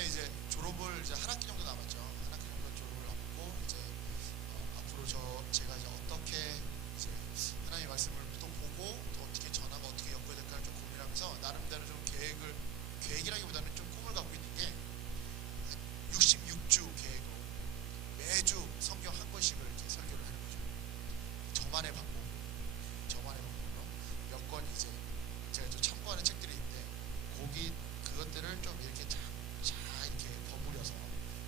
그다음에 이제 졸업을 이제 한 학기 정도 남았죠. 한 학기 정도 졸업을 앞두고 이제 앞으로 제가 이제 어떻게 이제 하나님의 말씀을 또 보고 또 어떻게 전하고 어떻게 엮어야 될까를 좀 고민하면서 나름대로 좀 계획이라기보다는 좀 꿈을 갖고 있는 게 66주 계획으로 매주 성경 한 권씩을 이제 설교를 하는 거죠. 저만의 방법으로 몇 권 이제 제가 좀 참고하는 책들이 있는데 그것들을 좀 이렇게 잘 이렇게 버무려서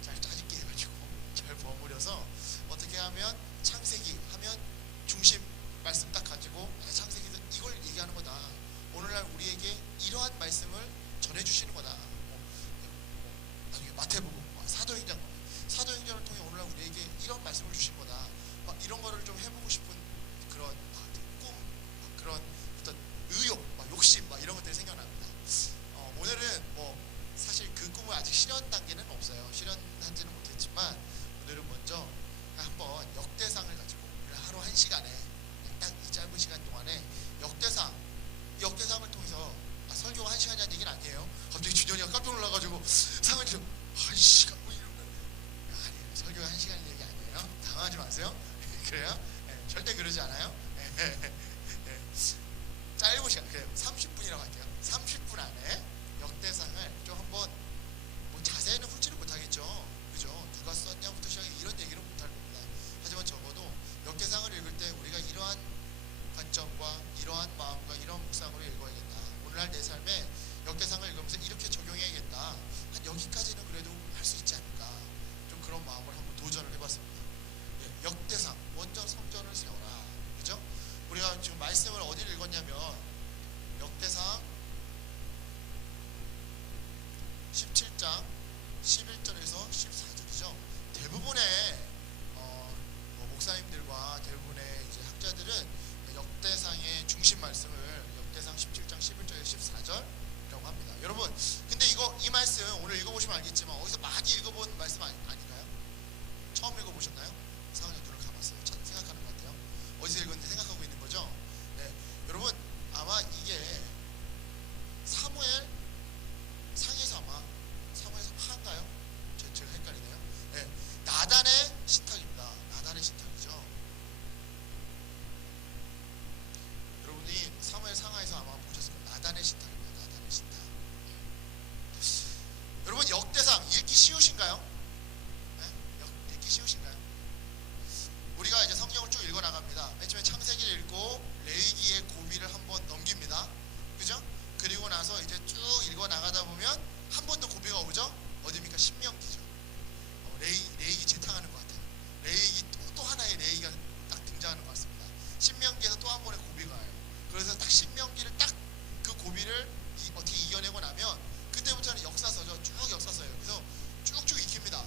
잘 짜집게 해가지고 잘 버무려서 어떻게 하면 창세기 하면 중심 말씀 딱 가지고 창세기에서 이걸 얘기하는 거다. 오늘날 우리에게 이러한 말씀을 전해주시는 거다. 나중에 마태복음, 사도행전을 통해 오늘날 우리에게 이런 말씀을 주신 거다. 막 이런 거를 좀 해보고 싶은 그런 꿈, 그런 어떤 의욕, 욕심, 이런 것들이 생겨납니다. 오늘은 사실 그 꿈은 아직 실현 단계는 없어요. 실현하지는 못했지만 오늘은 먼저 한번 역대상을 가지고 하루 1시간에 딱 이 짧은 시간 동안에 역대상을 통해서 설교가 1시간이라는 얘기는 아니에요. 갑자기 준현이가 깜짝 놀라가지고 상을 좀 1시간 뭐 이런 거 아니에요. 설교가 1시간이라는 얘기 아니에요. 당황하지 마세요. 그래요? 네, 절대 그러지 않아요. 네, 짧은 시간, 그래요. 30분이라고 할게요. 30분 안에 역대상을 좀 한번 자세히는 훑지는 못하겠죠. 그죠? 누가 썼냐부터 시작해 이런 얘기는 못할 겁니다. 하지만 적어도 역대상을 읽을 때 우리가 이러한 관점과 이러한 마음과 이런 묵상으로 읽어야겠다. 오늘날 내 삶에 역대상을 읽으면서 이렇게 적용해야겠다. 한 여기까지는 그래도 할 수 있지 않을까. 좀 그런 마음을 한번 도전을 해봤습니다. 네, 역대상, 원전 성전을 세워라. 그죠? 우리가 지금 말씀을 어디를 읽었냐면 역대상 17장 11절에서 14절이죠. 대부분의 목사님들과 대부분의 이제 학자들은 역대상의 중심 말씀을 역대상 17장 11절에서 14절이라고 합니다. 여러분, 근데 이 말씀 오늘 읽어보시면 알겠지만 어디서 많이 읽어본 말씀 아닌가요? 처음 읽어보셨나요? 상황의 눈을 감았어요. 생각하는 것 같아요. 어디서 읽었는지 생각하고 있는 거죠? 네, 여러분 아마 이게 사무엘 상에서 아마 사무엘서 파인가요? 제가 헷갈리네요. 네, 나단의 신탁입니다. 나단의 신탁이죠. 여러분이 사무엘 상하에서 아마 보셨을 거예요. 나단의 신탁입니다. 나단의 신탁. 여러분 역대상 읽기 쉬우신가요? 네? 읽기 쉬우신가요? 우리가 이제 성경을 쭉 읽어 나갑니다. 맨 처음에 창세기를 읽고 레위기의 고비를 한번 넘깁니다. 그죠? 그리고 나서 이제 쭉 읽어 나가다 보면 한 번 더 고비가 오죠? 어디입니까? 신명기죠. 레위기 재탕하는 것 같아요. 레위기 또 하나의 레위기가 딱 등장하는 것 같습니다. 신명기에서 또 한 번의 고비가 와요. 그래서 딱 신명기를 딱 그 고비를 어떻게 이겨내고 나면 그때부터는 역사서죠. 쭉 역사서예요. 그래서 쭉쭉 익힙니다.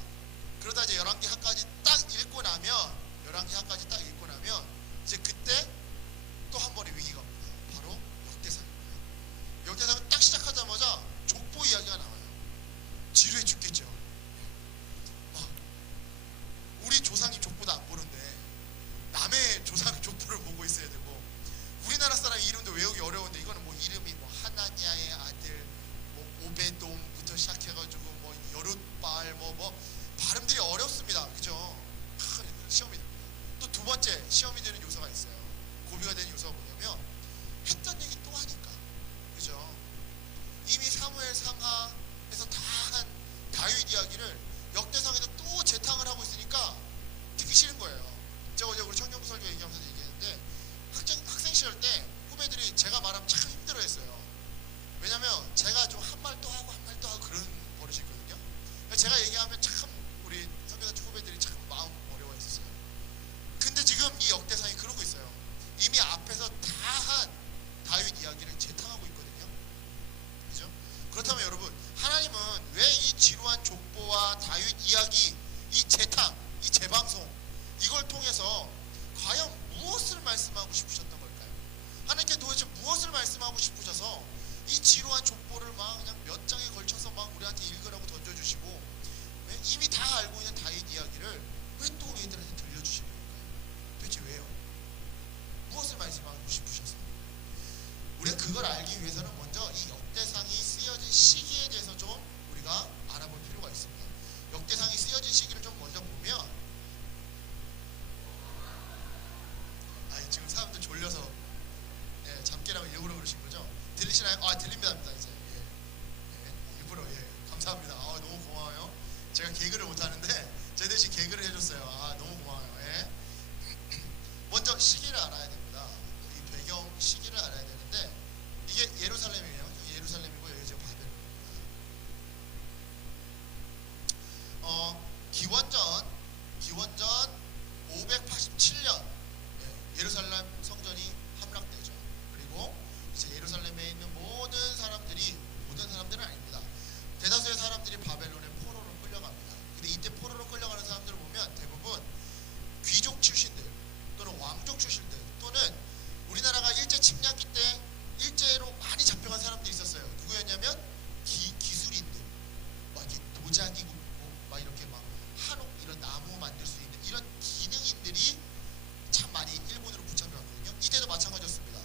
그러다 이제 열왕기 하까지 딱 읽고 나면 이제 그때 또 한 번의 위기가 옵니다. 바로 역대상입니다. 역대상은 딱 시작하자마자 족보 이야기가 나와요. 지루해 죽겠죠. 우리 조상이 족보도 안 보는데 남의 조상 족보를 보고 있어야 되고, 우리나라 사람 이름도 외우기 어려운데 이거는 이름이 하나냐의 아들 오베돔부터 시작해가지고 여룻발 발음들이 어렵습니다. 그죠? 시험이 됩니다. 또 두 번째 시험이 되는 요소가 있어요. 고비가 되는 요소가 뭐냐면 했던 얘기 또 하니까. 그죠? 이미 사무엘 상하에서 다 한 다윗 이야기를 역대상에서 또 재탕을 하고 있으니까 듣기 싫은 거예요. 제가 어제 우리 청년부 설교 얘기하면서 얘기했는데 학생 시절 때 후배들이 제가 말하면 참 힘들어했어요. 왜냐면 제가 좀 한 말 또 하고 그런 버릇이 있거든요. 제가 얘기하면 참 우리 선교사 후배들이 참 마음 어려워했었어요. 근데 지금 이 역대상이 그러고 있어요. 이미 앞에서 다 한 다윗 이야기를 재탕하고 있거든요. 그죠? 그렇다면 여러분, 제가 개그를 못하는데 제 대신 개그를 해줬어요. 아, 너무 고마워요. 예. 먼저 시기를 알아야 됩니다. 이 배경 시기를 알아야 되는데 이게 예루살렘이에요. 예루살렘이고 여기 지금 바벨론입니다. 기원전 587년 예루살렘 성전이 함락되죠. 그리고 이제 예루살렘에 있는 모든 사람들은 아닙니다. 대다수의 사람들이 바벨론의 포로로 끌려갑니다. 근데 이때 포로로 끌려가는 사람들을 보면 대부분 귀족 출신들 또는 왕족 출신들 또는 우리나라가 일제 침략기 때 일제로 많이 잡혀간 사람들이 있었어요. 누구였냐면 기술인들, 막 이렇게 도자기 굽고 막 이렇게 막 한옥 이런 나무 만들 수 있는 이런 기능인들이 참 많이 일본으로 붙잡혀왔거든요. 이때도 마찬가지였습니다.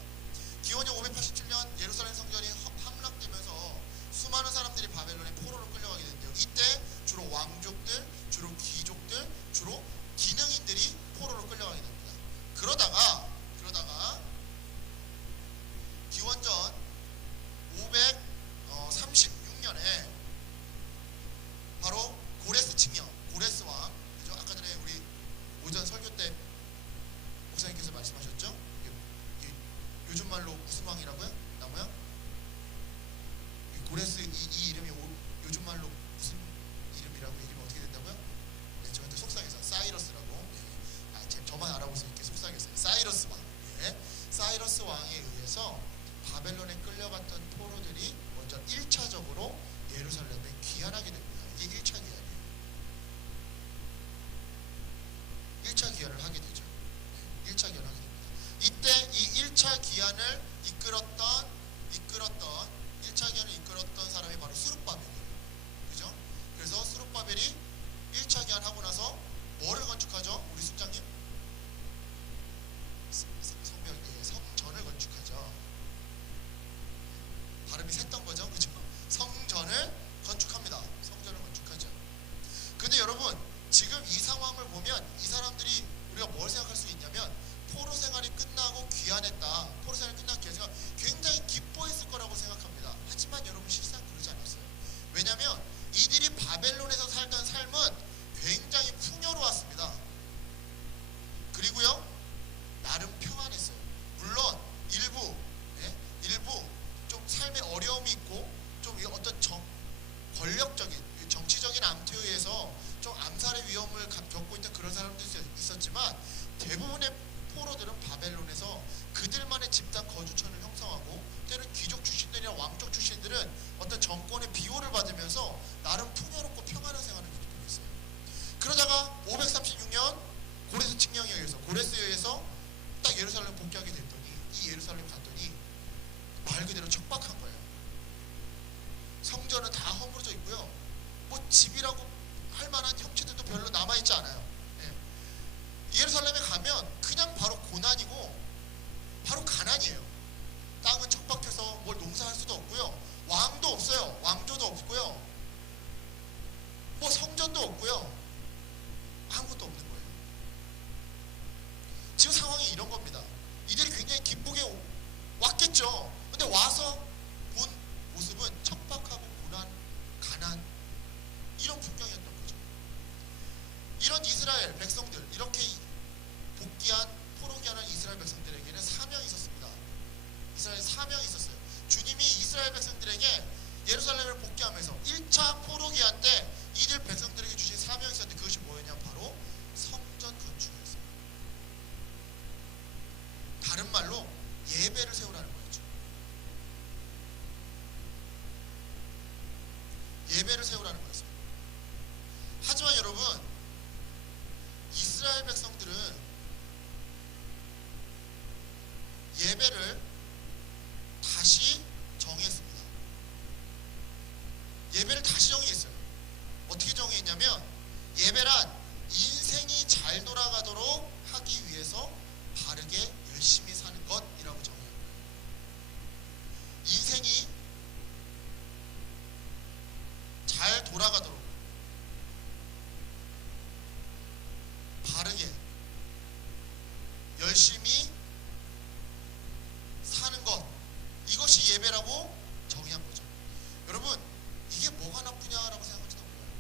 기원전 587년 예루살렘 성전이 함락되면서 수많은 사람들이 바벨론의 포로로 끌려가게 되는데요. 이때 주로 왕족들, 주로 귀족들, 주로 기능인들이 포로로 끌려가게 됩니다. 그러다가 기원전 536년에 바로 고레스 칙령, 고레스 왕, 그죠? 아까 전에 우리 오전 설교 때 목사님께서 말씀하셨죠? 요즘 말로 무슨 왕이라고요? 나무야? 고레스 이 이름이 요즘 말로 무슨 이름이라고 이름이 어떻게 된다고요? 네, 저한테 속상해서 사이러스라고. 저만 알아볼 수 있게 속상했어요. 사이러스 왕. 사이러스 왕에 의해서 바벨론에 끌려갔던 포로들이 먼저 1차적으로 예루살렘에 귀환하게 됩니다. 이게 1차 귀환이에요. 1차 귀환을 하게 되죠. 1차 귀환을 하게 됩니다. 이때 이 1차 귀환을 이끌었던 1차 귀환을 이끌었던 사람이 바로 수룹바벨이에요. 그죠? 그래서 수룹바벨이 1차 귀환하고 나서 뭐를 건축하죠? 우리 순장님? 성전을 건축하죠. 발음이 샜던 거죠. 그죠? 성전을 건축합니다. 성전을 건축하죠. 근데 여러분, 지금 이 상황을 보면 이 사람들이 우리가 뭘 생각할 수 있냐면 포로 생활이 끝나고 귀환했다. 포로 생활이 끝나고 귀환했다. 굉장히 기뻐했을 거라고 생각합니다. 하지만 여러분 실상 그러지 않았어요. 왜냐하면 이들이 바벨론에서 살던 삶은 굉장히 풍요로웠습니다. 그리고요 나름 평안했어요. 물론 일부 좀 삶의 어려움이 있고 좀 어떤 권력적인 정치적인 암투에 의해서 좀 암살의 위험을 겪고 있던 그런 사람들이 있었지만 대부분의 포로들은 바벨론에서 그들만의 집단 거주처를 형성하고 때로는 귀족 출신들이나 왕족 출신들은 어떤 정권의 비호를 받으면서 나름 풍요롭고 평안한 생활을 계속했어요. 그러다가 536년 고레스 칙령에 의해서 고레스에 의해서 딱 예루살렘 복귀하게 됐더니 이 예루살렘 갔더니 말 그대로 척박한 거예요. 성전은 다 허물어져 있고요. 뭐 집이라고 할 만한 형체들도 별로 남아있지 않아요. 예루살렘에 가면 그냥 바로 고난이고 바로 가난이에요. 땅은 척박해서 뭘 농사할 수도 없고요. 왕도 없어요. 왕조도 없고요. 뭐 성전도 없고요. 아무것도 없는 거예요. 지금 상황이 이런 겁니다. 이들이 굉장히 기쁘게 왔겠죠. 근데 와서 본 모습은 척박하고 고난, 가난 이런 풍경이었던 거죠. 이런 이스라엘 백성들, 이렇게 복귀한 포로 귀환한 이스라엘 백성들에게는 사명이 있었습니다. 이스라엘 사명이 있었어요. 주님이 이스라엘 백성들에게 예루살렘을 복귀하면서 1차 포로 귀환 때 이들 백성들에게 주신 사명이 있었는데 그것이 뭐였냐? 바로 성전 건축이었어요. 다른 말로 예배를 세우라는 거였죠. 예배를 세우라는 거였어요. 하지만 여러분, 이스라엘 백성들은 예배를 다시 정했습니다. 예배를 다시 정의했어요. 어떻게 정의했냐면 예배란 인생이 잘 돌아가도록 하기 위해서 바르게 열심히 사는 것이라고 정의한 거예요. 인생이 잘 돌아가도록 바르게 열심히 사는 것, 이것이 예배라고 정의한 거죠. 여러분, 이게 뭐가 나쁘냐라고 생각할지도 몰라요.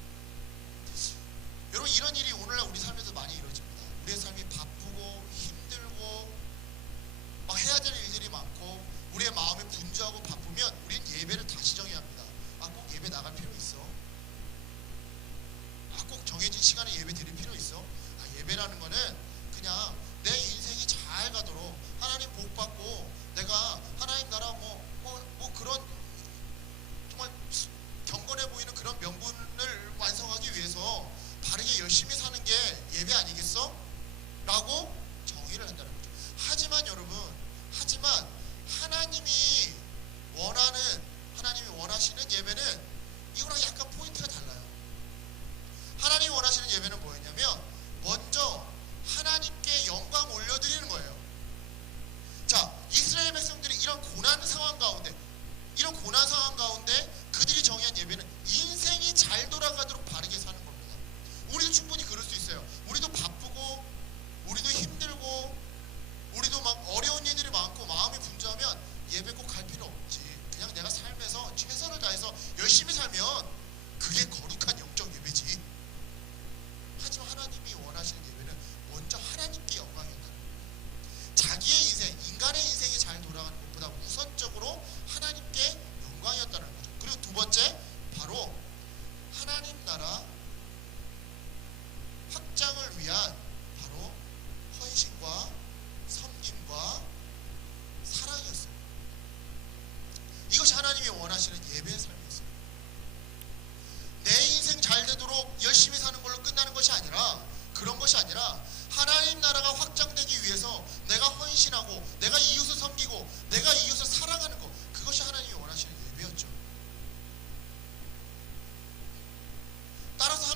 정해진 시간에 예배 드릴 필요 있어? 예배라는 거는 그냥 내 인생이 잘 가도록 하나님 복 받고 내가 하나님 나라 뭐 그런 정말 경건해 보이는 그런 명분을 완성하기 위해서 바르게 열심히 사는 게 예배 아니겠어? 라고 정의를 한다는 거죠. 하지만 여러분, 하나님이 원하시는 예배는 이거랑 약간 포인트가 달라요. 하나님이 원하시는 예배는 뭐였냐면 먼저 하나님께 영광 올려드리는 거예요. 자, 이스라엘 백성들이 이런 고난 상황 가운데 그들이 정의한 예배는 인생이 잘 돌아가도록 바르게 사는 겁니다. 우리도 충분히 그럴 수 있어요. 우리도 바쁘고 우리도 힘들고 우리도 막 어려운 일들이 많고 마음이 분주하면 예배 꼭 갈 필요 없지. 그냥 내가 삶에서 최선을 다해서 열심히 살면 그게 거룩한 영적 예배지. 하지만 하나님이 원하시는 예배는 먼저 하나님께 영광이 온다는 거예요. 자기의 인생, 인간의 인생이 잘 돌아가는 것보다 우선적으로 하나님께 영광이었다는 거죠. 그리고 두 번째, 바로 하나님 나라 확장을 위한 바로 헌신과 섬김과 사랑이었어요. 이것이 하나님이 원하시는 예배의 삶이었어요. 내 인생 잘 되도록 열심히 사는 걸로 끝나는 것이 아니라, 그런 것이 아니라 하나님 나라가 확장되기 위해서 내가 헌신하고 내가 이웃을 섬기고 내가 이웃을 사랑하는 것, 그것이 하나님이 원하시는 예배였죠. 따라서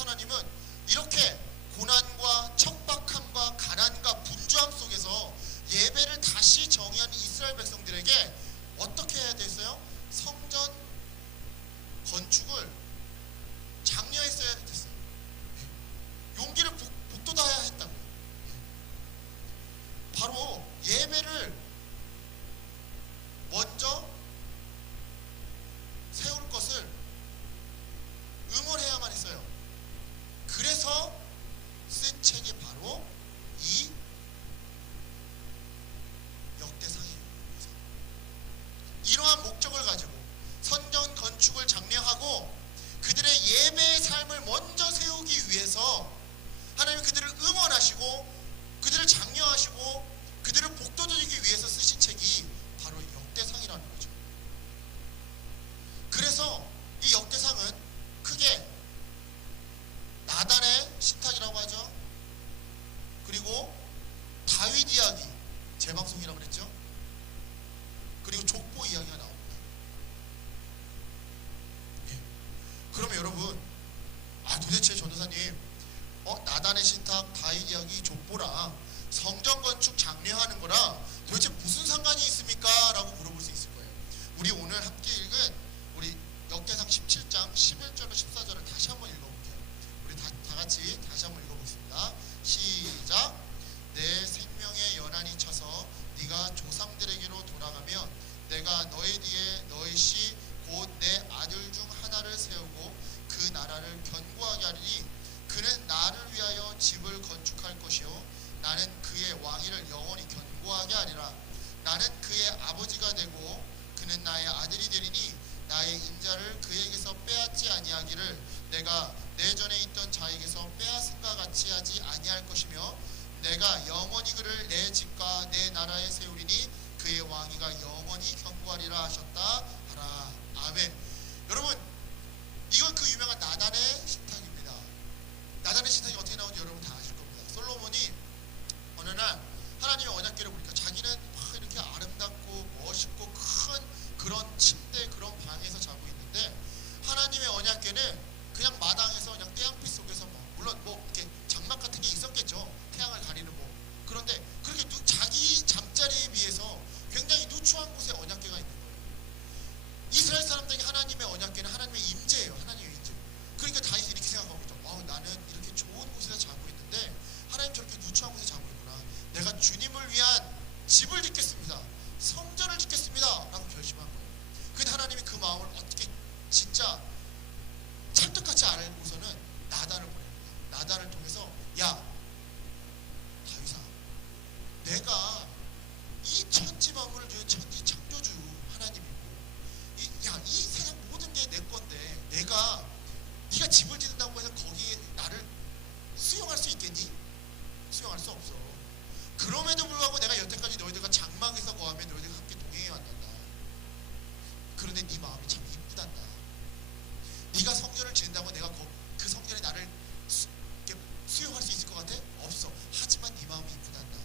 하나님은 이렇게 고난과 척박함과 가난과 분주함 속에서 예배를 다시 정의한 이스라엘 백성들에게 어떻게 해야 됐어요? 성전 건축을 장려했어야 됐어요. 용기를 북돋아야 했다고요. 바로 예배를 먼저 세울 것을 응원해야만 했어요. 그래서 쓴 책이 바로 이 역대상이에요. 이러한 목적을 가지고 성전 건축을 장려하고 그들의 예배의 삶을 먼저 세우기 위해서 하나님은 그들을 응원하시고 그들을 장려하시고 그들을 복돋우기 위해서 쓰신 책이 바로 역대상이라는 거죠. 그래서 이 역대상은 크게 나단의 신탁이라고 하죠. 그리고 다윗 이야기, 재방송이라고 그랬죠. 그리고 족보 이야기가 나옵니다. 그러면 여러분, 도대체 전도사님, 나단의 신탁, 다윗 이야기, 족보랑 성전 건축 장려하는 거랑 도대체 무슨 상관이 있습니까? 라고 물어볼 수 있을 거예요. 우리 오늘 함께 읽은 우리 역대상 17장 11절로 14절을 다시 한번 읽어볼게요. 우리 다 같이 다시 한번 읽어보겠습니다. 시작. 내 생명의 연한이 쳐서 네가 조상들에게로 돌아가면 내가 너희 뒤에 너희 씨 곧 내 아들 중 하나를 세우고 그 나라를 견고하게 하리니 그는 나를 위하여 집을 건축할 것이요 나는 그의 왕위를 영원히 견고하게 하리라. 나는 그의 아버지가 되고 그는 나의 아들이 되리니 나의 인자를 그에게서 빼앗지 아니하기를 내가 내 전에 있던 자에게서 빼앗음과 같이 하지 아니할 것이며 내가 영원히 그를 내 집과 내 나라에 세우리니 그의 왕위가 영원히 견고하리라 하셨다 하라. 아멘. 여러분, 이건 그 유명한 나단의 신탁입니다. 나단의 신탁이 어떻게 나오는지 여러분 다 아실 겁니다. 솔로몬이 어느 날 하나님의 언약궤를 보니까 자기는 막 이렇게 아름답고 멋있고 큰 그런 침대, 그런 방에서 자고 있는데 하나님의 언약궤는 그냥 마당에서 그냥 태양빛 속에서 물론 이렇게 장막 같은 게 있었겠죠. 태양을 가리는 그런데 그렇게 자기 잠자리에 비해서 굉장히 누추한 곳에 언약궤가 있는 거예요. 이스라엘 사람들에게 하나님의 언약궤는 하나님의 임재예요. 하나님의 임재. 그러니까 다윗이 이렇게 생각하고 있죠. 나는 이렇게 좋은 곳에서 자고 있는데 하나님 저렇게 누추한 곳에 자고 있구나. 내가 주님을 위한 집을 짓겠습니다. 성전을 짓겠습니다. 라고 결심한 거예요. 근데 하나님이 그 마음을 어떻게 진짜 찰떡같이 알고서는 나단을 보냅니다. 나단을 통해서 야 다윗아, 내가 이 천지 만물을 주는 천지 창조주 하나님이고 이 세상 모든 게 내 건데 네가 집을 짓는다고 해서 거기에 나를 수용할 수 있겠니? 수용할 수 없어. 그럼에도 불구하고 내가 여태까지 너희들과 장막에서 거하며 너희들과 함께 동행해 왔단다. 그런데 네 마음이 참 이쁘단다. 네가 성전을 짓는다고 내가 그 성전에 나를 수용할 수 있을 것 같아? 없어. 하지만 네 마음이 이쁘단다.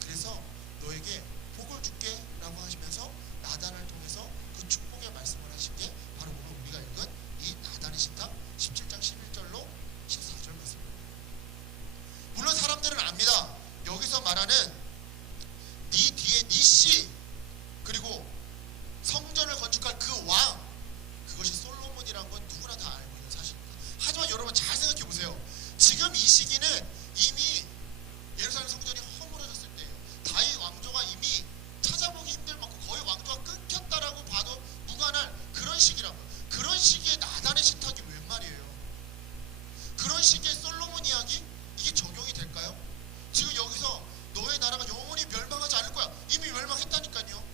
그래서 너에게 복을 줄게 라고 하시면서 나단을 통해서 그 축복의 말씀을 하신 게 바로 오늘 우리가 읽은 이 나단의 신탁 17장 11절로 14절 말씀입니다. 물론 사람들은 압니다. 여기서 말하는 네 뒤에 네 씨, 그리고 성전을 건축할 그 왕, 그것이 솔로몬이라는 건 누구나 다 알고 있는 사실입니다. 하지만 여러분 잘 생각해 보세요. 지금 이 시기는 이미 예루살렘 성전이 허물어졌을 때예요. 다윗 왕조가 이미 찾아보기 힘들 만큼 거의 왕조가 끊겼다라고 봐도 무관할 그런 시기라고. 그런 시기에 나단의 신탁이 웬 말이에요? 그런 시기에 솔로몬 이야기? 이게 적용이 될까요? 지금 여기서 너의 나라가 영원히 멸망하지 않을 거야. 이미 멸망했다니까요.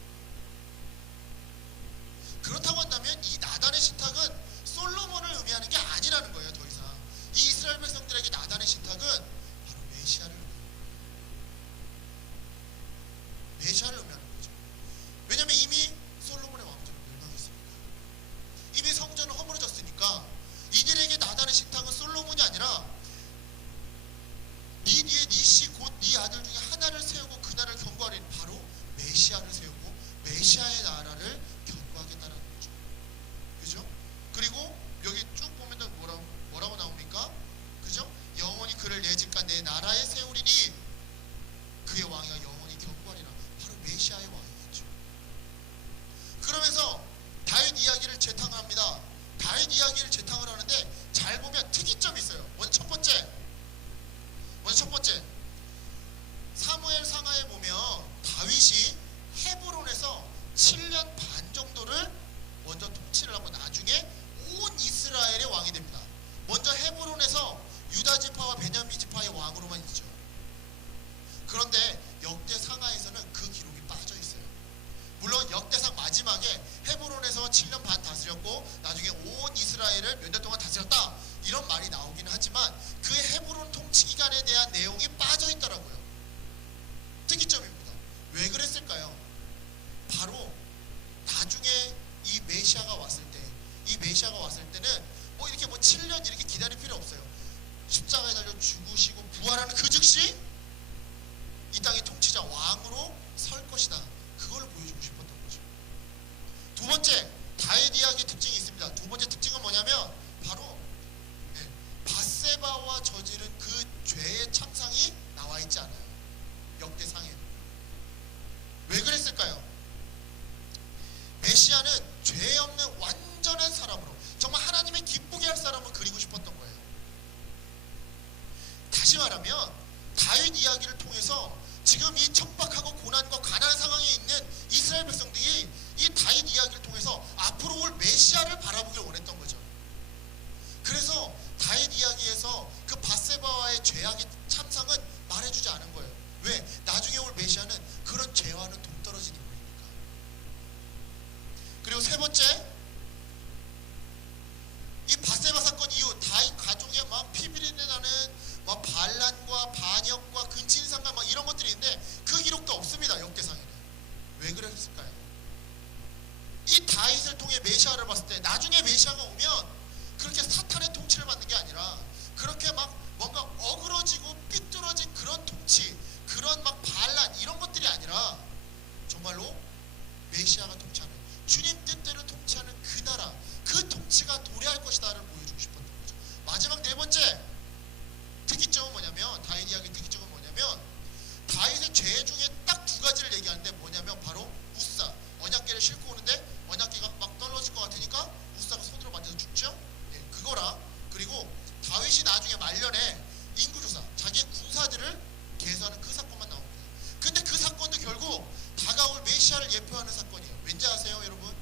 그렇다고 한다면 이 나단의 신탁은 솔로몬을 의미하는 게 아니라는 거예요. 더 이상 이 이스라엘 백성들에게 나단의 신탁은 바로 메시아를 의미하는 거죠. 왜냐하면 이미 솔로몬의 왕조는 멸망했으니까, 이미 성전은 허물어졌으니까 이들에게 나단의 신탁은 솔로몬이 아니라 네 뒤에 네 씨 곧 네 아들 중에 하나를 세우고 그 나라를 견고하리니 바로 메시아를 세우고 메시아의 나라를 견고하겠다는 거죠. 그죠? 그리고 여기 쭉 보면 뭐라고 나옵니까? 그죠? 영원히 그를 내 집과 내 나라에 세우리니 그의 왕이가 영원히 견고하리라. 바로 메시아의 왕이겠죠. 그러면서 다윗 이야기를 재탕을 합니다. 다윗 이야기를 재탕을 하는데 잘 보면 특이점이 있어요. 먼저 첫 번째 사무엘 상하에 보면 다윗이 헤브론에서 7년 반 정도를 먼저 통치를 하고 나중에 온 이스라엘의 왕이 됩니다. 먼저 헤브론에서 유다 지파와 베냐민 지파의 왕으로만 있죠. 그런데 역대상하에서는 그 기록이 빠져 있어요. 물론 역대상 마지막에 헤브론에서 7년 반 다스렸고 나중에 온 이스라엘을 몇 년 동안 다스렸다 이런 말이 나오긴 하지만 그 헤브론 통치 기간에 대한 내용이 빠져 있더라고요. 특이점입니다. 왜 그랬을까요? 바로 나중에 이 메시아가 왔을 때는 뭐 이렇게 뭐 7년 이렇게 기다릴 필요 없어요. 십자가에 달려 죽으시고 부활하는 그 즉시 이 땅의 통치자 왕으로 설 것이다. 그걸 보여주고 싶었던 거죠. 두 번째, 다윗 이야기의 특징이 있습니다. 두 번째 특징은 뭐냐면 바로 밧세바와 저지른 그 죄의 참상이 나와 있지 않아요. 역대상에는. 왜 그랬을까요? 메시아는 죄 없는 완전한 사람으로 정말 하나님의 기쁘게 할 사람을 그리고 싶었던 거예요. 다시 말하면 다윗 이야기를 통해서 지금 이 척박하고 고난과 가난한 상황에 있는 이스라엘 백성들이 이 다윗 이야기를 통해서 앞으로 올 메시아를 바라보길 원했던 거죠. 그래서 다윗 이야기에서 그 밧세바와의 죄악의 참상은 말해주지 않은 거예요. 왜? 나중에 올 메시아는 그런 죄와는 동떨어진 인물이니까. 그리고 세 번째, 이 밧세바 사건 이후 다윗 가족에 막 피비린내 나는 막 반란과 반역과 근친상간 막 이런 것들이 있는데 그 기록도 없습니다. 역대상에는. 왜 그랬을까요? 이 다윗을 통해 메시아를 봤을 때 나중에 메시아가 오면 그렇게 사탄의 통치를 받는 게 아니라 그렇게 막 뭔가 어그러지고 삐뚤어진 그런 통치, 그런 막 반란 이런 것들이 아니라 정말로 메시아가 통치하는 주님 뜻대로 통치하는 그 나라, 그 통치가 도래할 것이다를 보여주고 싶었던 거죠. 마지막 네 번째 특이점은 뭐냐면, 다윗 이야기 특이점은 뭐냐면 다윗의 죄 중에 딱 두 가지를 얘기하는데 뭐냐면 바로 우사, 언약궤를 싣고 오는데 언약궤가 막 떨어질 것 같으니까 우사가 손으로 만져서 죽죠. 그거랑 그리고 다윗이 나중에 말년에 인구조사, 자기의 군사들을 개수하는 그 사건만 나옵니다. 근데 그 사건도 결국 다가올 메시아를 예표하는 사건이에요. 왠지 아세요 여러분?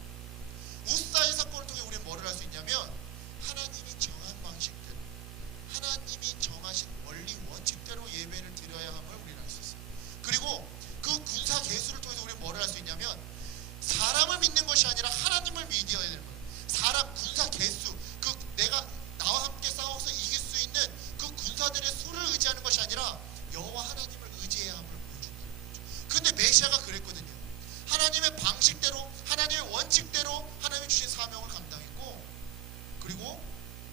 우사의 사건을 통해 우리는 뭐를 할 수 있냐면 하나님이 정한 방식대로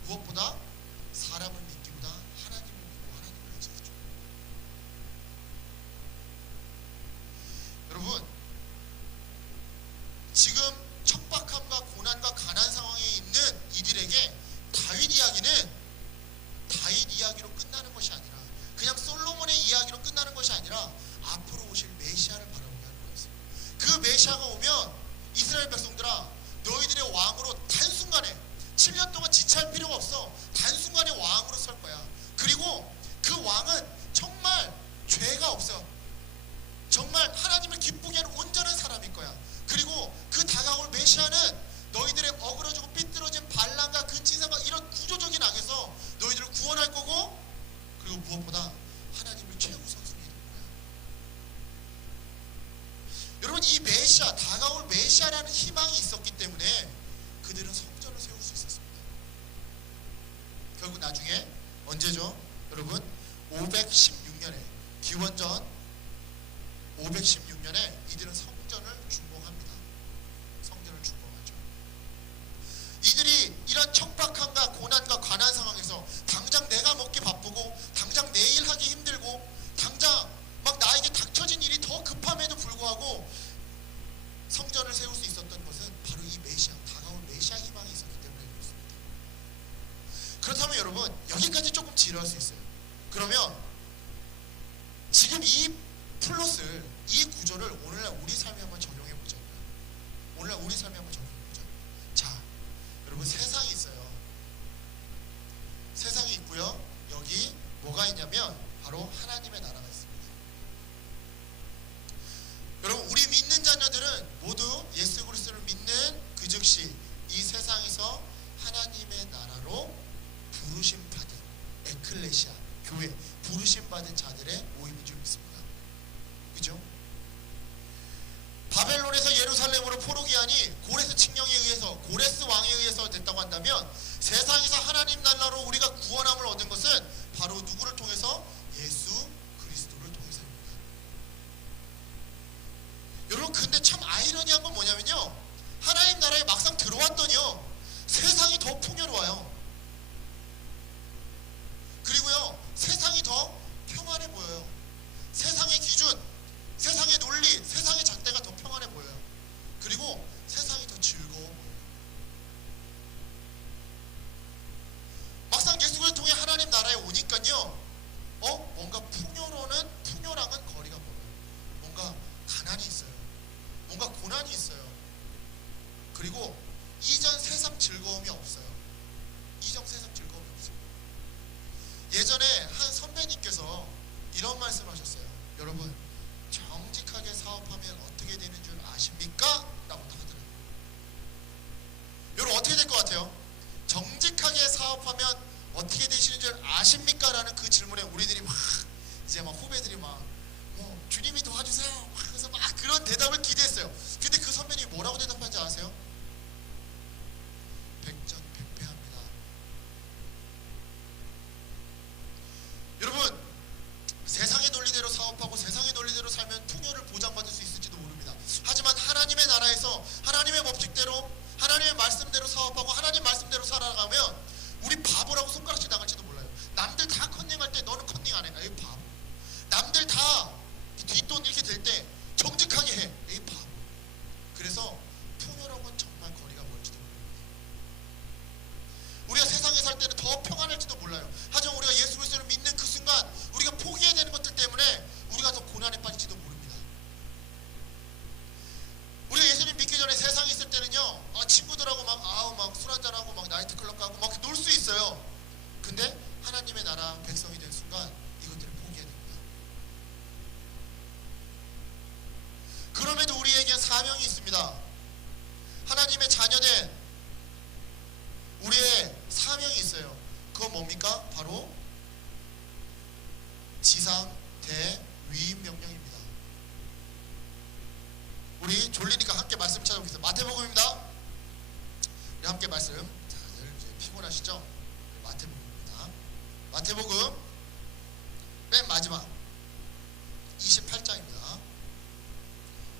무엇보다 사람을 믿기보다 하나님을 믿고 하나님을 의지하죠. 여러분, 지금 척박함과 고난과 가난 상황에 있는 이들에게 다윗 이야기로 끝나는 것이 아니라, 그냥 솔로몬의 이야기로 끝나는 것이 아니라 앞으로 오실 메시아를 바라보게 하는 거였어요. 그 메시아가 오면 이스라엘 백성들아, 너희들의 왕으로 단순간에 7년 동안 지체할 필요가 없어. 단순간에 왕으로 설 거야. 그리고 그 왕은 정말 죄가 없어요. 정말 하나님을 기쁘게 하는 온전한 사람일 거야. 그리고 그 다가올 메시아는 너희들의 어그러지고 삐뚤어진 반란과 근친상과 이런 구조적인 악에서 너희들을 구원할 거고, 그리고 무엇보다 하나님을 최우선순위에 둘 거야. 여러분, 이 메시아, 다가올 메시아라는 희망이 있었기 때문에 그들은 성전을 세울 수 있었습니다. 결국 나중에 언제죠? 여러분, 516년에 기원전 516년에 이들은 성전을 준공합니다. 성전을 준공하죠. 이들이 이런 척박함과 고난과 가난 상황에서 당장 내가 먹기 바쁘고 당장 내일 하기 힘들고 당장 막 나에게 닥쳐진 일이 더 급함에도 불구하고 성전을 세울 수 있었던 것은 바로 이 메시아, 다가올 메시아 희망이 있었기 때문에 그렇습니다. 그렇다면 여러분, 여기까지 조금 지루할 수 있어요. 그러면 지금 이 플롯을, 이 구조를 오늘날 우리 삶에 한번 적용해 보자고요. 오늘날 우리 삶에 한번 적용해 보자. 자, 여러분, 세상이 있어요. 세상이 있고요. 여기 뭐가 있냐면 바로 하나님의 나라가 있습니다. 여러분, 우리 믿는 자녀들은 모두 예수 그리스도를 믿는 그 즉시 이 세상에서 하나님의 나라로 부르심 받은 에클레시아, 교회, 부르심 받은 자들의 모임인 줄 믿습니다. 그죠? 바벨론에서 예루살렘으로 포로기한이 고레스 칙령에 의해서, 고레스 왕에 의해서 됐다고 한다면 세상에서 하나님 나라로 우리가 구원함을 얻은 것은 바로 누구를 통해서? 예수 그리스도를 통해서입니다. 여러분, 근데 참 아이러니한 건 뭐냐면요, 하나님 나라에 막상 들어왔더니요, 세상이 더 풍요로워요. 그리고요, 세상이 더 평안해 보여요. 세상의 기준, 세상의 논리, 세상의 잣대가 더 평안해 보여요. 그리고 세상이 더 즐거워 보여요. 막상 예수를 통해 하나님 나라에 오니까요, 뭔가 풍요랑은 거리가 멀어요. 뭔가 가난이 있어요. 뭔가 고난이 있어요. 그리고 이전 세상 즐거움이 없어요. 이전 세상 즐거움이 없어요. 예전에 한 선배님께서 이런 말씀을 하셨어요. 여러분, 정직하게 사업하면 어떻게 되는 줄 아십니까? 라고 하더라고요. 여러분, 어떻게 될 것 같아요? 정직하게 사업하면 어떻게 되시는 줄 아십니까? 라는 그 질문에 우리들이 이제 후배들이 주님이 도와주세요. 그래서 그런 대답을 기대했어요. 근데 그 선배님이 뭐라고 대답하는지 아세요? 백전백패합니다. 여러분, 세상의 논리대로 사업하고 세상의 논리대로 살면 풍요를 보장받을 수 있을지도 모릅니다. 하지만 하나님의 나라에서 하나님의 법칙대로, 하나님의 말씀대로 사업하고 하나님 말씀대로 살아가면 우리 바보라고 손가락질 당할지도 몰라요. 남들 다 컨닝할 때 너는 컨닝 안 해. 에이 바보. 남들 다 뒷돈 이렇게 될 때 정직하게 해. 에이 바보. 그래서 풍요로움은 정말 거리가 멀지도 모릅니다. 우리가 세상에 살 때는 더 평안할지도 몰라요. 하지만 우리가 예수 그리스도를 믿는 그 순간 우리가 포기해야 되는 것들 때문에 우리가 더 고난에 빠질지도 모릅니다. 우리가 예수님 믿기 전에 세상에 있을 때는요, 친구들하고 막 술 한잔하고 막 나이트클럽 가고 막 놀 수 있어요. 근데 하나님의 나라 백성이 된 순간 이것들을 포기해야 됩니다. 그럼에도 우리에게 사명이 있습니다. 하나님의 자녀된 우리의 사명이 있어요. 그건 뭡니까? 바로 지상 대위임 명령입니다. 우리 졸리니까 함께 말씀 찾아보겠습니다. 마태복음입니다. 우리 함께 말씀. 다들 이제 피곤하시죠? 마태복음입니다. 마태복음 맨 마지막 28장입니다.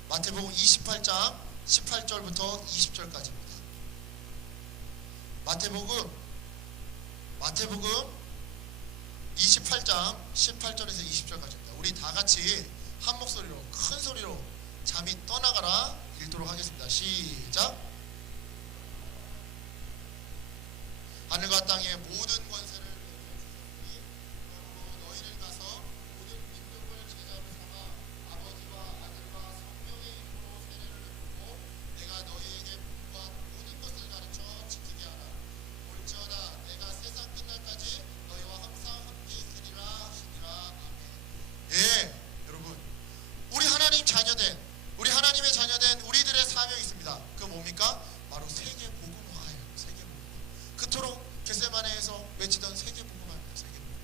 마태복음 28장 18절부터 20절까지입니다. 마태복음 마태복음 28장 18절에서 20절까지입니다. 우리 다 같이 한 목소리로 큰 소리로 잠이 떠나가라 읽도록 하겠습니다. 시작. 하늘과 땅의 모든 권세를 주셨으니 그러므로 너희는 가서 모든 민족을 제자로 삼아 아버지와 아들과 성령의 이름으로 세례를 베푸고 내가 너희에게 분부한 모든 것을 가르쳐 지키게 하라. 올지어다 내가 세상 끝날까지 너희와 항상 함께 있으리라 하시니라. 아멘. 예, 여러분, 우리 하나님 자녀된, 우리 하나님의 자녀된 우리들의 사명이 있습니다. 그 뭡니까? 바로 세계 복음화예요. 세계 복음화. 그토록 겟세마네에서 외치던 세계 복음화입니다. 세계 복음화.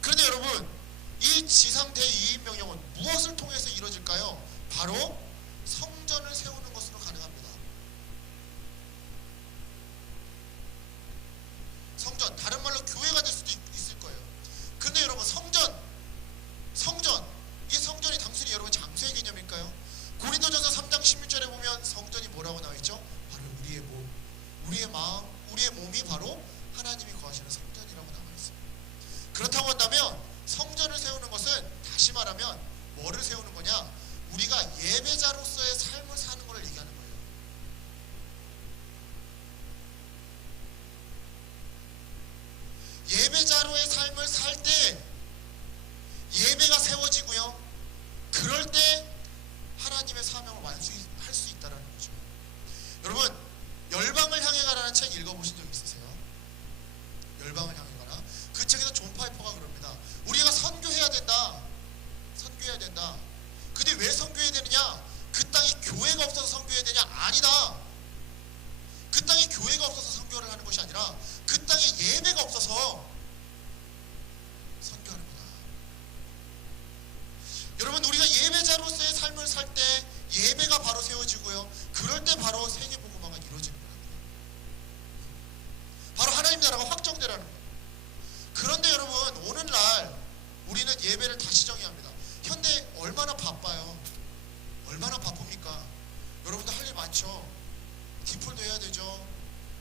그런데 여러분, 이 지상 대2인 명령은 무엇을 통해서 이루어질까요? 바로 성전을 세우는 것으로 가능합니다. 성전, 다른 말로 교회가 될 수도 있을 거예요. 근데 여러분, 성전, 이 성전이 단순히 여러분 장소의 개념일까요? 고린도전서 3장 16절에 보면 성전이 뭐라고 나와있죠? 바로 우리의 몸, 우리의 마음, 우리의 몸이 바로 하나님이 거하시는 성전이라고 나와있습니다. 그렇다고 한다면 성전을 세우는 것은 다시 말하면 뭐를 세우는 거냐? 우리가 예배자로서의 삶을 사는 것을 얘기하는 거예요. 예배자로의 삶을 살 때 예배가 세워지고요. 그럴 때 하나님의 사명을 완수할 수 있다는 거죠. 여러분, 열방을 향해 가라는 책 읽어보신 적 있으세요? 열방을 향해 가라. 그 책에서 존 파이퍼가 그럽니다. 우리가 선교해야 된다. 선교해야 된다. 근데 왜 선교해야 되느냐? 그 땅에 교회가 없어서 선교해야 되냐? 아니다. 그 땅에 교회가 없어서 선교를 하는 것이 아니라 그 땅에 예배가 없어서 선교하는 거다. 여러분, 우리가 예배자로서의 삶을 살 때 예배가 바로 세워지고요. 그럴 때 바로 세계 복음화가 이루어지는 거예요. 바로 하나님 나라가 확정되라는 거예요. 그런데 여러분, 오늘날 우리는 예배를 다시 정해야 합니다. 현대 얼마나 바빠요. 얼마나 바쁩니까? 여러분도 할 일 많죠. 디폴도 해야 되죠.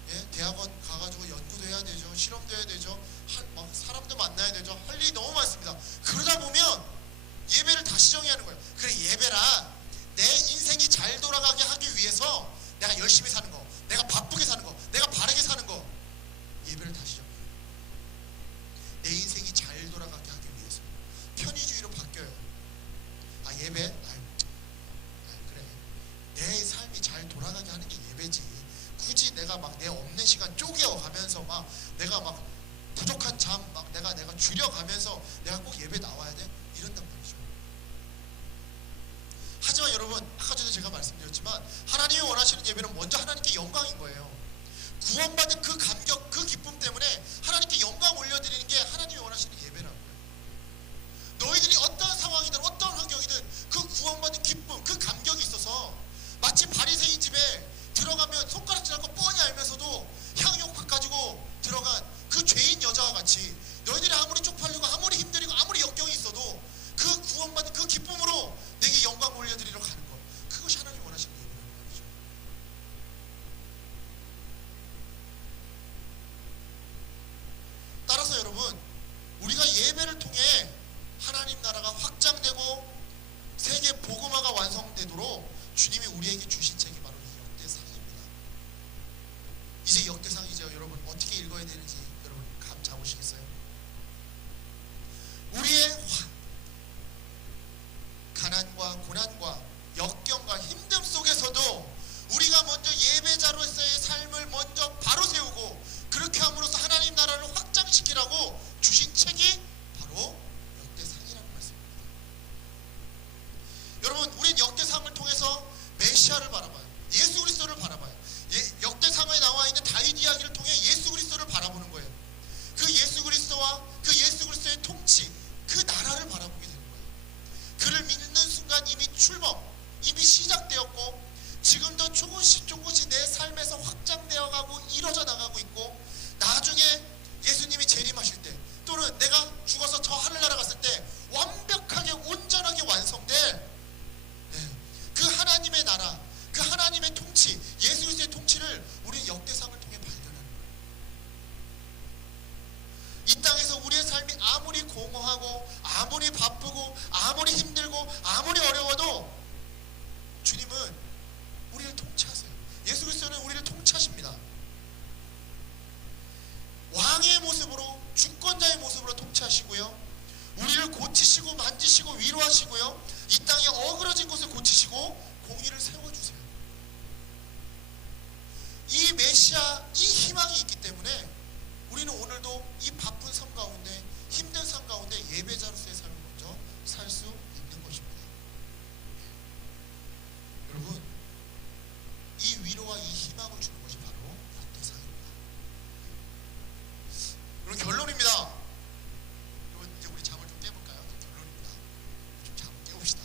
예? 대학원 가가지고 연구도 해야 되죠. 실험도 해야 되죠. 막 사람도 만나야 되죠. 할 일이 너무 많습니다. 그러다 보면 예배를 다시 정해야 하는 거예요. 그래, 예배라 내 인생이 잘 돌아가게 하기 위해서 내가 열심히 사는 거, 내가 바쁘게 사는 거, 내가 바르게 사는 거, 예배를 다시 정해요. 내 인생이 잘 돌아가게 하기 위해서 편의주의로 바뀌어요. 아, 예배? 그래, 내 삶이 잘 돌아가게 하는 게 예배지. 굳이 내가 막 내 없는 시간 쪼개어가면서 막 내가 막 부족한 잠 막 내가 줄여가면서 내가 꼭 예배 나와야 돼? 이런단 말이죠. 하지만 여러분, 아까 전에 제가 말씀드렸지만 하나님이 원하시는 예배는 먼저 하나님께 영광인 거예요. 구원받은 그 감격, 그 기쁨 때문에 하나님께 영광 올려드리는 게 하나님이 원하시는 예배라고요. 너희들이 어떤 상황이든 어떤 환경이든 그 구원받은 기쁨, 그 감격이 있어서 마치 바리새인 집에 들어가면 손가락질 할 거 뻔히 알면서도 향유 가지고 들어간 그 죄인 여자와 같이 너희들이 아무리 쪽팔리고 아무리 힘들고 아무리 역경이 있어도 그 구원받은 그 기쁨으로 내게 영광 올려드리러 가는 것, 그것이 하나님 원하시는 예배라는 말이죠. 따라서 여러분, 우리가 예배를 통해 하나님 나라가 확장되고 세계 복음화가 완성되도록 주님이 우리에게 주신 책이 바로 이 역대상입니다. 이제 역대상이죠. 여러분, 어떻게 읽어야 되는지 여러분 감 잡으시겠어요? 우리의 가난과 고난과 역경과 힘듦 속에서도 우리가 먼저 예배자로서의 삶을 먼저 바로 세우고 그렇게 함으로써 하나님 나라를 확장시키라고 주신 책이 바로 역대상이라는 말씀입니다. 여러분, 우린 역대상을 통해서 메시아를 바라봐요. 예수 그리스도를 바라봐요. 역대상에 나와 있는 다윗이야 공허하고 아무리 바쁘고 아무리 힘들고 아무리 어려워도 주님은 우리를 통치하세요. 예수 그리스도는 우리를 통치하십니다. 왕의 모습으로, 주권자의 모습으로 통치하시고요, 우리를 고치시고 만지시고 위로하시고요, 이 땅에 어그러진 곳을 고치시고 공의를 세워주세요. 이 메시아, 이 희망이 있기 때문에 우리는 오늘도 이 바쁜 삶 가운데, 힘든 삶 가운데 예배자로서의 삶을 먼저 살 수 있는 것입니다. 여러분, 이 위로와 이 희망을 주는 것이 바로 롯데상입니다. 그럼 결론입니다. 여러분, 이제 우리 잠을 좀 깨볼까요? 결론입니다. 좀 잠을 깨봅시다.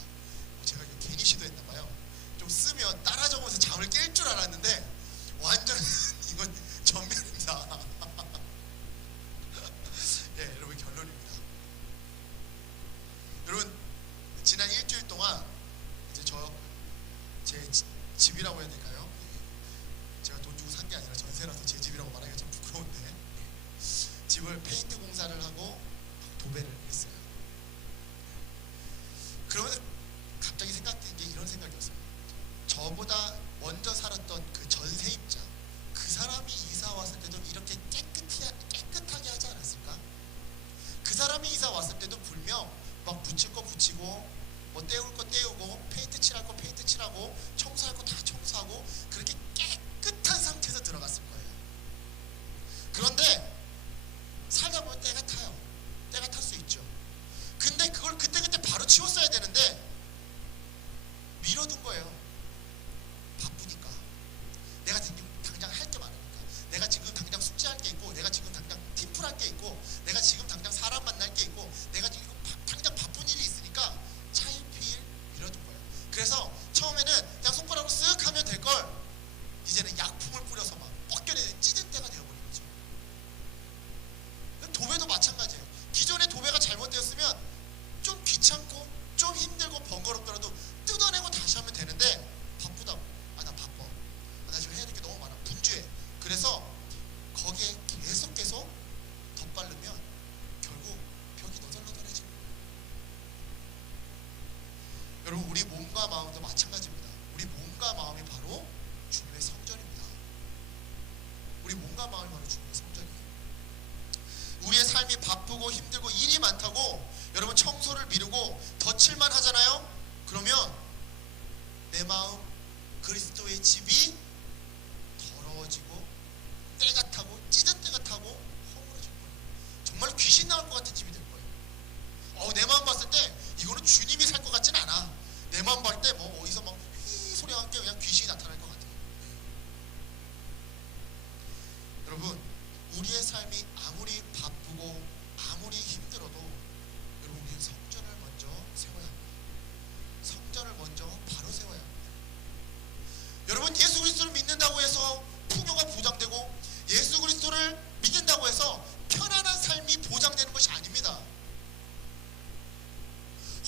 제가 괜히 시도했나봐요. 좀 쓰면 따라 적으면서 잠을 깰 줄 알았는데 완전 이건 전멸입니다. 네, 여러분, 결론입니다. 여러분, 지난 일주일 동안 이제 제 집이라고 해야 될까요? 제가 돈 주고 산 게 아니라 전세라서 제 집이라고 말하기가 좀 부끄러운데, 집을 페인트 공사를 하고 도배를 했어요. 그러면 갑자기 생각된 게 이런 생각이었어요. 저보다 먼저 살았던 그 전세입자, 그 사람이 이사 왔을 때도 이렇게 깨끗하게 하지 않았을까? 그 사람이 이사 왔을 때도 분명 막 붙일 거 붙이고, 뭐 떼울 거 떼우고, 페인트 칠할 거 페인트 칠하고, 청소할 거 다 청소하고, 그렇게 깨끗한 상태에서 들어갔을 거예요. 그런데 살다 보면 때가 타요. 때가 탈 수 있죠. 근데 그걸 그때그때 바로 치웠어야 되는데 미뤄둔 거예요. 바쁘니까. 내가 당장 할 게 많으니까. 내가 지금 당장 숙제할 게 있고, 내가 지금 당장 팀플할 게 있고, 내가 지금 당장 사람 만날 게 있고, 내가 지금 당장 바쁜 일이 있으니까 차일피일 미뤄둔 거예요. 그래서 처음에는 그냥 손가락으로 쓱 하면 될 걸 이제는 약품을 뿌려서 막 뻑겨내 찌든 때가 되어버린 거죠. 도배도 마찬가지예요. 기존의 도배가 잘못되었으면 좀 귀찮고 좀 힘들고 번거롭더라도 뜯어내고 다시 하면 되는데, 바쁘다고, 나 바빠, 나 지금 해야 될 게 너무 많아, 분주해. 그래서 거기에 계속 덧바르면 결국 벽이 너덜너덜해집니다. 여러분, 우리 몸과 마음도 마찬가지입니다. 우리 몸과 마음이 바로 주님의 성전입니다. 우리 몸과 마음이 바로 주님의 성전이에요. 우리의 삶이 바쁘고 힘들고 일이 많다고 여러분 청소를 미루고 덧칠만 하잖아요. 그러면 내 마음, 그리스도의 집이 더러워지고 때가 타고 찌든 때가 타고 허물어질 거예요. 정말 귀신 나올 것 같은 집이 될 거예요. 내 마음 봤을 때 이거는 주님이 살 것 같진 않아. 내 마음 봤을 때 뭐 어디서 막 소리와 함께 그냥 귀신이 나타날 것 같아요. 여러분, 우리의 삶이 아무리 바쁘고 아무리 힘들어도 여러분, 우리는 성전을 먼저 세워야 합니다. 성전을 먼저 바로 세워야 합니다. 여러분, 예수 그리스도를 믿는다고 해서 풍요가 보장되고, 예수 그리스도를 믿는다고 해서 편안한 삶이 보장되는 것이 아닙니다.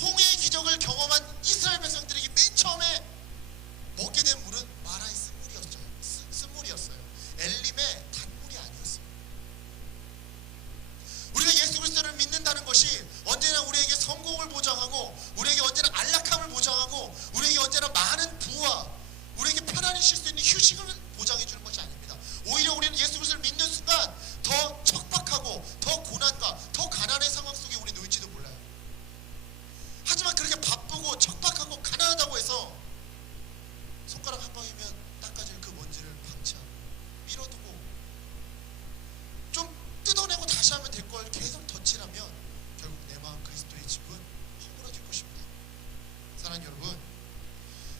홍해의 기적을 경험한 이스라엘 백성들에게 맨 처음에 먹게 된 물은 마라의 쓴물이었어요. 엘림의 단물이 아니었어요. 우리가 예수 그리스도를 믿는다는 것이 언제나 우리에게 성공을 보장하고, 우리에게 언제나 안락함을 보장하고, 우리에게 언제나 많은 부와 우리에게 편안히 쉴 수 있는 휴식을 보장해 주는 것이 아닙니다. 오히려 우리는 예수 그리스도를 믿는 순간 더 척박하고 더 고난과 더 가난의 상황 속에 우리 놓일지도 몰라요. 하지만 그렇게 바쁘고 척박하고 가난하다고 해서 손가락 한 방이면 닦아질 그 먼지를 방치하고 밀어두고 좀 뜯어내고 다시 하면 될 걸 계속 덧칠하면 결국 내 마음, 그리스도의 집은 허물어질 것입니다. 사랑하는 여러분,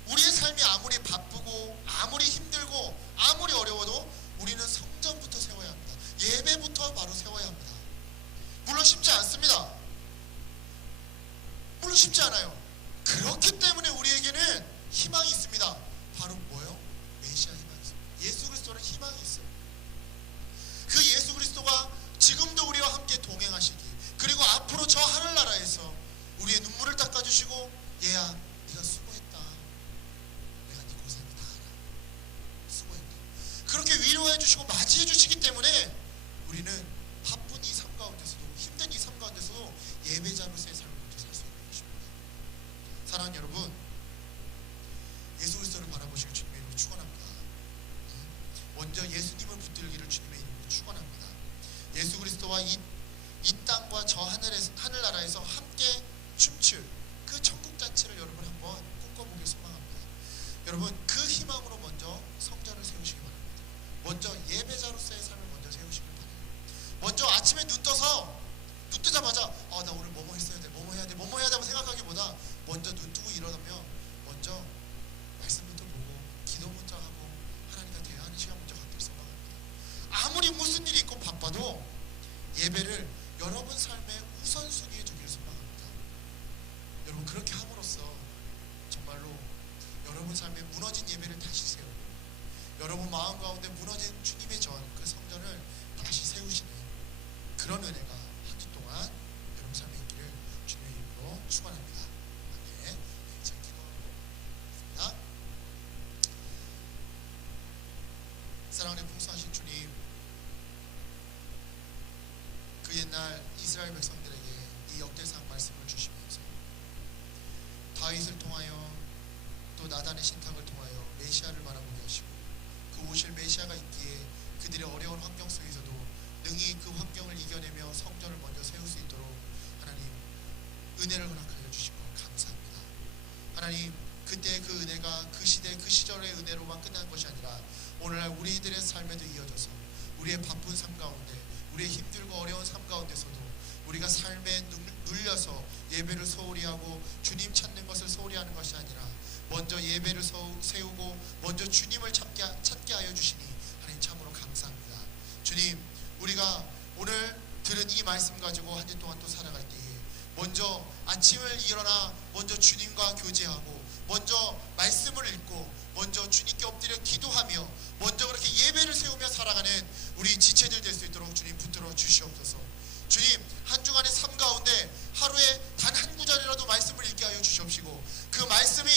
우리의 삶이 아무리 바쁘고 아무리 힘들고 아무리 어려워도 우리는 성전부터 세워야 합니다. 예배부터 바로 세워야 합니다. 물론 쉽지 않습니다. 물론 쉽지 않아요. 그렇기 때문에 우리에게는 희망이 있습니다. 바로 뭐요? 메시아 희망이 있어요. 예수 그리스도는 희망이 있어요. 그 예수 그리스도가 지금도 우리와 함께 동행하시기, 그리고 앞으로 저 하늘나라에서 우리의 눈물을 닦아주시고, 얘야 네가 수고했다, 내가 네 고생을 다 알아, 수고했다, 그렇게 위로해 주시고 맞이해 주시기 때문에 우리는 바쁜 이 삶 가운데서도, 힘든 이 삶 가운데서도 예수 그리스도와 이 땅과 저 하늘나라에서 함께 춤출 그 천국 잔치를 여러분 한번 꿈꿔보길 소망합니다. 여러분 그 희망으로 먼저 성전을 세우시기 바랍니다. 먼저 예배자로서의 삶을 먼저 세우시길 바랍니다. 먼저 아침에 눈 뜨자마자 나 오늘 뭐뭐 했어야 돼, 뭐뭐 해야 돼, 뭐뭐 해야 되고 생각하기보다 먼저 눈 뜨고 일어나면 먼저 말씀부터 보고 기도부터 하고 하나님과 대화하는 시간 먼저 갖길 소망합니다. 아무리 무슨 일이 있고 바빠도 예배를 여러분 삶의 우선순위에 두기를 소망합니다. 여러분 그렇게 함으로써 정말로 여러분 삶에 무너진 예배를 다시 세우고 여러분 마음 가운데 무너진 주님의 그 성전을 다시 세우시는 그런 은혜가 한 주 동안 여러분 삶에 있기를 주님의 이름으로 축원합니다. 아멘. 자, 기도하겠습니다. 사랑하는 풍성하신 주님, 그 옛날 이스라엘 백성들에게 이 역대상 말씀을 주시면서 다윗을 통하여 또 나단의 신탁을 통하여 메시아를 바라보게 하시고 그 오실 메시아가 있기에 그들의 어려운 환경 속에서도 능히 그 환경을 이겨내며 성전을 먼저 세울 수 있도록 하나님 은혜를 허락하여 주신 것 감사합니다. 하나님 그때 그 은혜가 그 시대 그 시절의 은혜로만 끝난 것이 아니라 오늘날 우리들의 삶에도 이어져서 우리의 바쁜 삶 가운데 우리의 힘들고 어려운 삶 가운데서도 우리가 삶에 눌려서 예배를 소홀히 하고 주님 찾는 것을 소홀히 하는 것이 아니라 먼저 예배를 세우고 먼저 주님을 찾게 하여 주시니 하나님 참으로 감사합니다. 주님 우리가 오늘 들은 이 말씀 가지고 한 주 동안 또 살아갈 때에 먼저 아침을 일어나 먼저 주님과 교제하고 먼저 말씀을 읽고 먼저 주님께 엎드려 기도하며 먼저 그렇게 예배를 세우며 살아가는 우리 지체들 될 수 있도록 주님 붙들어 주시옵소서. 주님 한 주간의 삶 가운데 하루에 단 한 구절이라도 말씀을 읽게 하여 주시옵시고 그 말씀이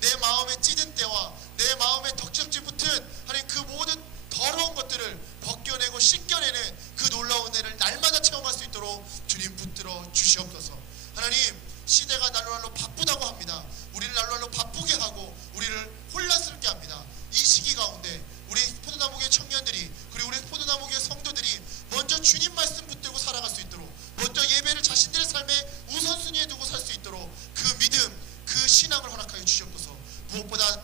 내 마음에 찌든 때와 내 마음에 덕적지 붙은 하나님 그 모든 더러운 것들을 벗겨내고 씻겨내는 그 놀라운 은혜를 날마다 체험할 수 있도록 주님 붙들어 주시옵소서. 하나님 시대가 날로 바쁘다고 합니다. 우리를 날로 바쁘게 하고 우리를 혼란스럽게 합니다. 이 시기 가운데 우리 포도나무교회 청년들이 그리고 우리 포도나무교회 성도들이 먼저 주님 말씀 붙들고 살아갈 수 있도록 먼저 예배를 자신들의 삶의 우선순위에 두고 살 수 있도록 그 믿음 그 신앙을 허락하여 주시옵소서. 무엇보다